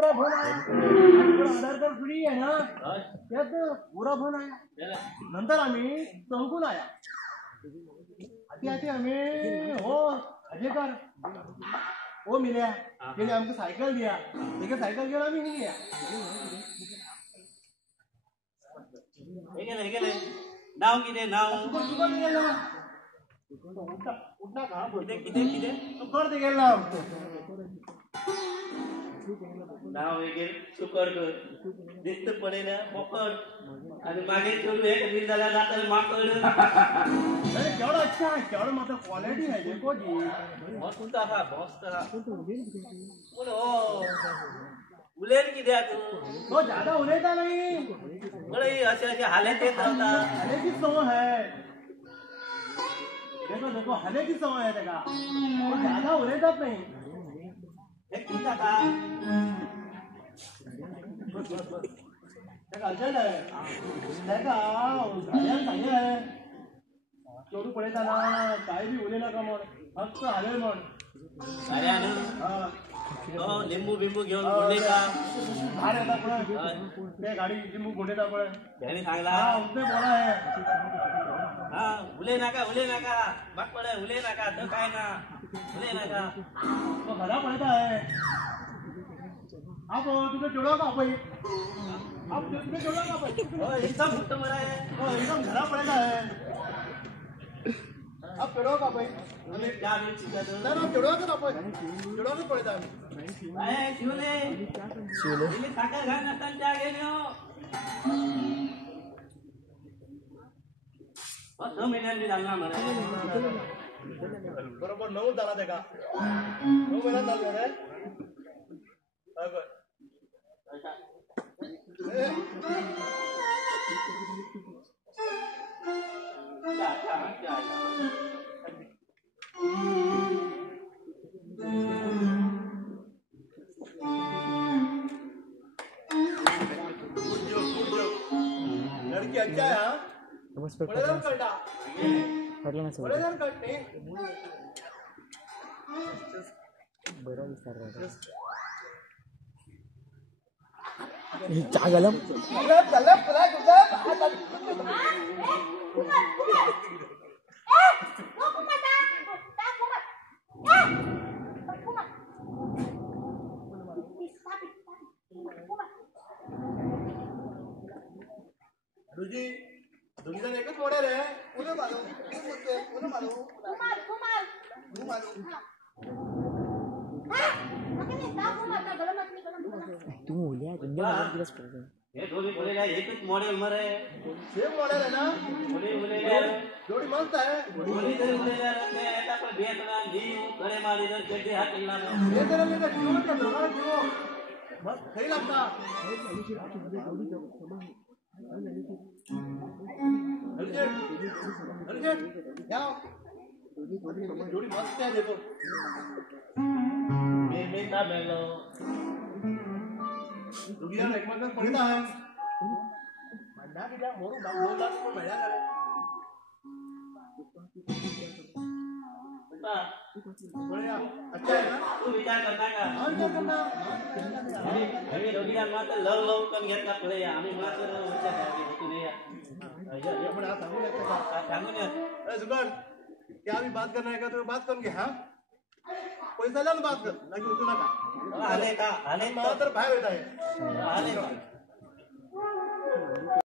पुरा फोन आया आधार card free आहे ना त्यात पुरा फोन आया नंतर आम्ही चौकून आया आधी आम्ही हो अजेकर वो मिल्या त्याने आमको सायकल दिया एक सायकल घेऊन आम्ही निघल्या गेले नाव किती नाव उठना कहा किती तू कर दे गेला नाव वेगेल सुकर दिसत पडेल पकड आणि मागे चोरू एक दिन झाला जाता माकड अरे केवढा अच्छा आहे केवढा मात्र क्वालिटी आहे देखो जी मस्त हा मस्त हा बोलो उलेन किती तू तो ज्यादा उलेता नहीं बड़े असे हालत येत होता हले की सवय है देखो देखो हले की सवय है देखा वो ज्यादा उलेतात नहीं एक किता का देखा अर्जंट है देखा गाड्यान सांगे है चोरू पडेता ना काय भी उले नका म्हण फक्त हले म्हण साऱ्यानं तो लिंबू बिंबू घेऊन बोलले का बाहेर येतात पण ते गाडी लिंबू गोंडेता पण त्याने सांगला हा उसने बोला है हा उले नका बाग पडे उले नका तो काय ना उले नका तो घरा पडता है आप तुझे जोड़ा का भाई आप तुझे जोड़ा का भाई एकदम फुट मरा है एकदम घरा पड़ेगा है आप जोड़ो का भाई हमें क्या मिल चुका तो ना जोड़ो का भाई जोड़ो का पड़ेगा अरे शिवले इले साखर घाल नसताना त्या गेलो बस 2 महिन्यांनी झाला मला बरोबर 9 झाला ते का 9 महिना झाले रे बरोबर लड़की अच्छा है हाँ बड़ेदार कटा बड़ेदार कटने बड़ा विस्तार रहा चागलम गलत पता तुझी दोन्ही जण एकच मॉडेल आहे उन्हा मारू उन्हा मारू तू मारू तू बोलिया दुनिया में दिवस पड़ गए हे दोन्ही बोलेला एकच मॉडेल मरे सेम मॉडेल है ना बोले जोड़ी मस्त है बोली जर बोलेला रंगे एटा पर बेतना जीव करे मारी जर केटे हाकलना ये तेरा लेकर जीवन का लगा जीव बस सही लगता अर्जेंट क्या जोड़ी मस्त है देखो मैं ना बेलो दुनिया में एक मतलब पड़ता है मंडा की जा मोरू बोला तो बढ़िया करे बढ़िया अच्छा है ना तू विचार करता का और क्या करना आम्ही दोघीला मात्र लव कम घेतला पुढे आम्ही मात्र विचार करायचे तू नाही ये पण आता सांगू लागतं सांगून या अरे जुगाड़ क्या भी बात करना है तो बात करूंगे हाँ पैसा ला बात कर ना कि उतना का आले मात्र बाहेर येत आहे आले